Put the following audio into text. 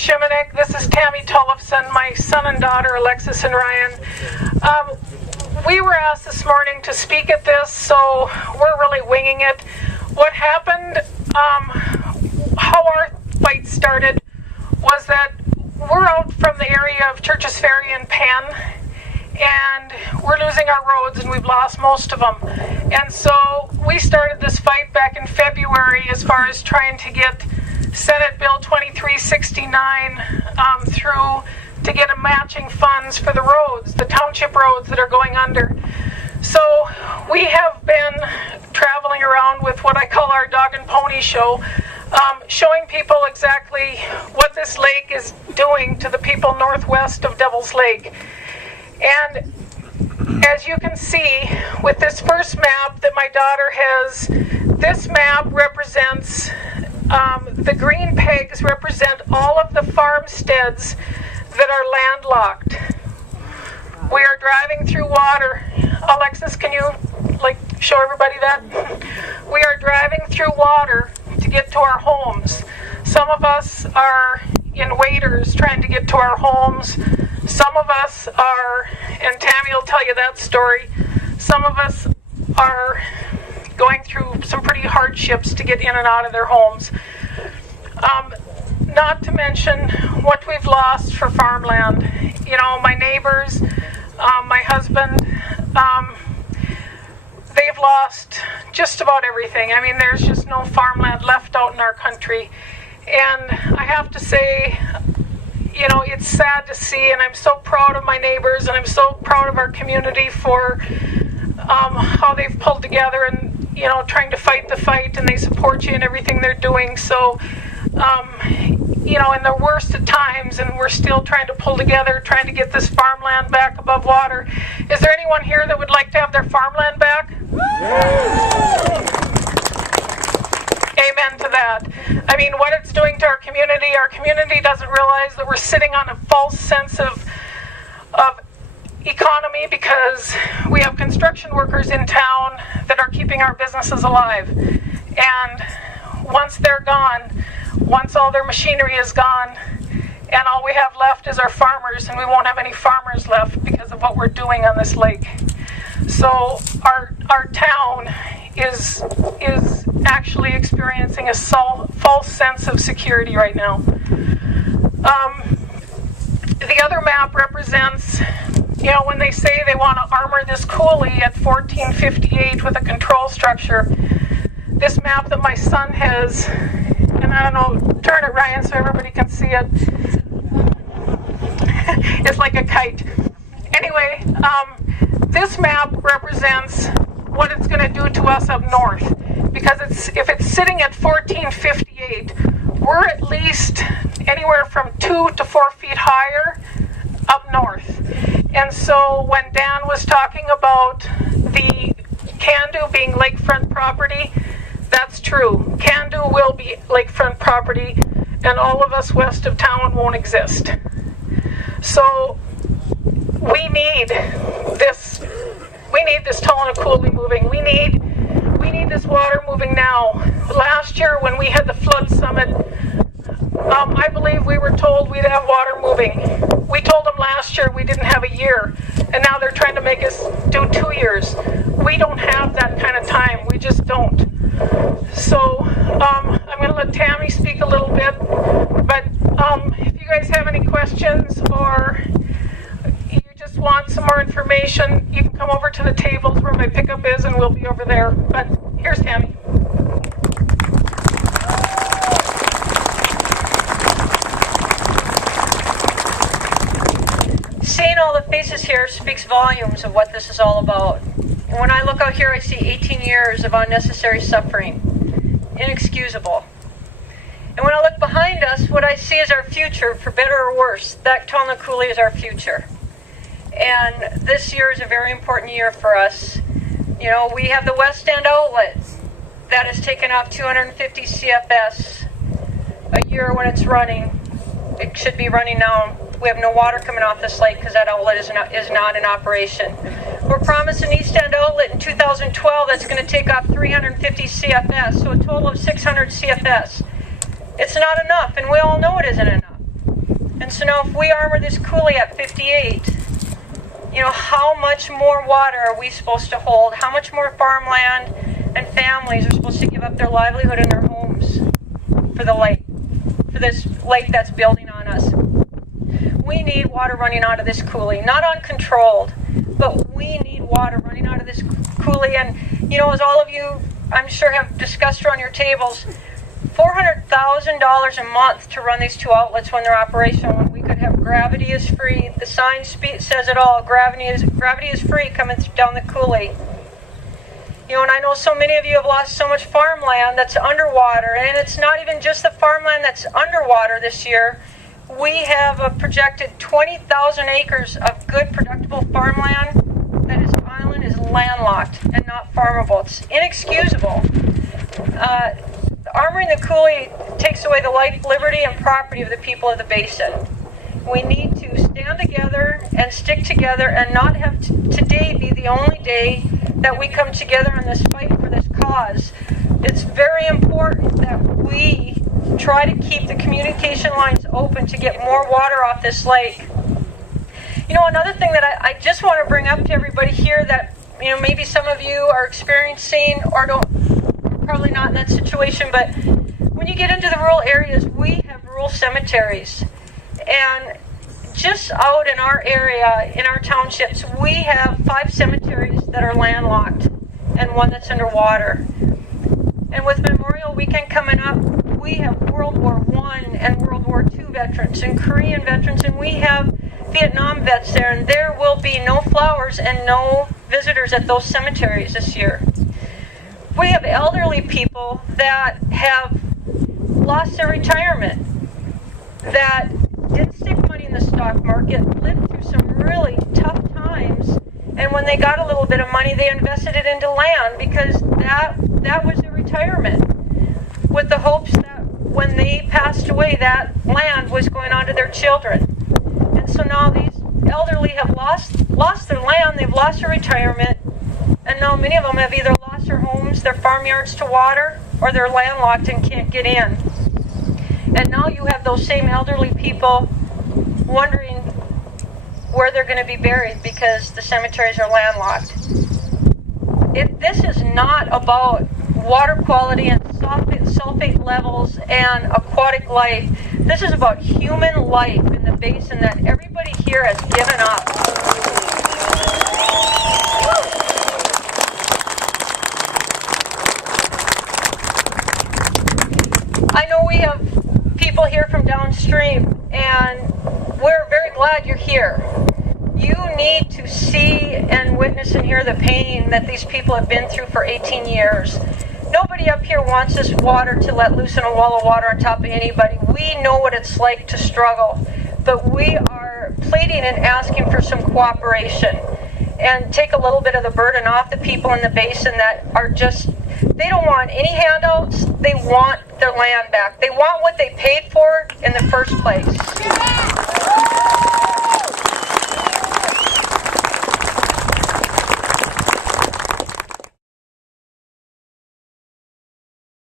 Shimonek. This is Tammy Tollefson, my son and daughter, Alexis and Ryan. We were asked this morning to speak at this, so we're really winging it. What happened, how our fight started, was that we're out from the area of Churches Ferry and Penn, and we're losing our roads, and we've lost most of them. And so we started this fight back in February as far as trying to get Senate Bill 2369 through to get a matching funds for the roads, the township roads that are going under. So we have been traveling around with what I call our dog and pony show, showing people exactly what this lake is doing to the people northwest of Devil's Lake. And as you can see with this first map that my daughter has, this map represents, the green pegs represent all of the farmsteads that are landlocked. We are driving through water. Alexis, can you show everybody that? We are driving through water to get to our homes. Some of us are in waders trying to get to our homes. Some of us are, and Tammy will tell you that story, some of us are going through some pretty hardships to get in and out of their homes. Not to mention what we've lost for farmland. You know, my neighbors, my husband, they've lost just about everything. I mean, there's just no farmland left out in our country. And I have to say, you know, it's sad to see, and I'm so proud of my neighbors, and I'm so proud of our community for how they've pulled together and, you know, trying to fight the fight, and they support you in everything they're doing. So, you know, in the worst of times, and we're still trying to pull together, trying to get this farmland back above water. Is there anyone here that would like to have their farmland back? Amen to that. I mean, what it's doing to our community doesn't realize that we're sitting on a false sense of economy, because we have construction workers in town that are keeping our businesses alive. And once they're gone, once all their machinery is gone, and all we have left is our farmers, and we won't have any farmers left because of what we're doing on this lake. So our town is actually experiencing a false sense of security right now. The other map represents, you know, when they say they want to armor this Coulee at 1458 with a control structure, this map that my son has, and I don't know, turn it, Ryan, so everybody can see it. It's like a kite. Anyway, this map represents what it's going to do to us up north, because if it's sitting at 1458, we're at least anywhere from 2 to 4 feet higher up north. And so when Dan was talking about the Candu being lakefront property, that's true. Candu will be lakefront property, and all of us west of town won't exist. So we need this Tolna Coulee moving. We need this water moving now. Last year when we had the flood summit, I believe we were told we'd have water moving. We told them last year we didn't have a year, and now they're trying to make us do 2 years. We don't have that kind of time. We just don't. So I'm going to let Tammy speak a little bit, but if you guys have any questions or you just want some more information, you can come over to the tables where my pickup is, and we'll be over there. But here's Tammy. Seeing all the faces here speaks volumes of what this is all about. And when I look out here, I see 18 years of unnecessary suffering. Inexcusable. And when I look behind us, what I see is our future, for better or worse. That Tolna Coulee is our future. And this year is a very important year for us. You know, we have the West End outlet that has taken off 250 CFS a year when it's running. It should be running now. We have no water coming off this lake because that outlet is not in operation. We're promised an East End outlet in 2012 that's going to take off 350 CFS, so a total of 600 CFS. It's not enough, and we all know it isn't enough. And so now if we armor this Coulee at 58, you know, how much more water are we supposed to hold? How much more farmland and families are supposed to give up their livelihood and their homes for the lake, for this lake that's building on us? We need water running out of this Coulee, not uncontrolled, but we need water running out of this Coulee. And, you know, as all of you, I'm sure, have discussed around your tables, $400,000 a month to run these two outlets when they're operational, when we could have gravity is free. The sign says it all. Gravity is free coming down the Coulee. You know, and I know so many of you have lost so much farmland that's underwater, and it's not even just the farmland that's underwater this year. We have a projected 20,000 acres of good productible farmland that is island is landlocked and not farmable. It's inexcusable. Armoring the Coulee takes away the life, liberty, and property of the people of the basin. We need to stand together and stick together and not have today be the only day that we come together in this fight for this cause. It's very important that we try to keep the communication lines open to get more water off this lake. You know, another thing that I just want to bring up to everybody here that, you know, maybe some of you are experiencing or don't, probably not in that situation, but when you get into the rural areas, we have rural cemeteries. And just out in our area, in our townships, we have 5 cemeteries that are landlocked and 1 that's underwater. And with Memorial Weekend coming up, we have World War I and World War II veterans and Korean veterans, and we have Vietnam vets there, and there will be no flowers and no visitors at those cemeteries this year. We have elderly people that have lost their retirement, that didn't stick money in the stock market, lived through some really tough times, and when they got a little bit of money, they invested it into land because that was their retirement, with the hopes that when they passed away, that land was going on to their children. And so now these elderly have lost their land, they've lost their retirement, and now many of them have either lost their homes, their farmyards to water, or they're landlocked and can't get in. And now you have those same elderly people wondering where they're going to be buried because the cemeteries are landlocked. This is not about water quality and sulfate levels and aquatic life. This is about human life in the basin that everybody here has given up. I know we have people here from downstream, and we're very glad you're here. You need to see and witness and hear the pain that these people have been through for 18 years. Nobody up here wants this water to let loose in a wall of water on top of anybody. We know what it's like to struggle, but we are pleading and asking for some cooperation and take a little bit of the burden off the people in the basin that are just, they don't want any handouts, they want their land back. They want what they paid for in the first place.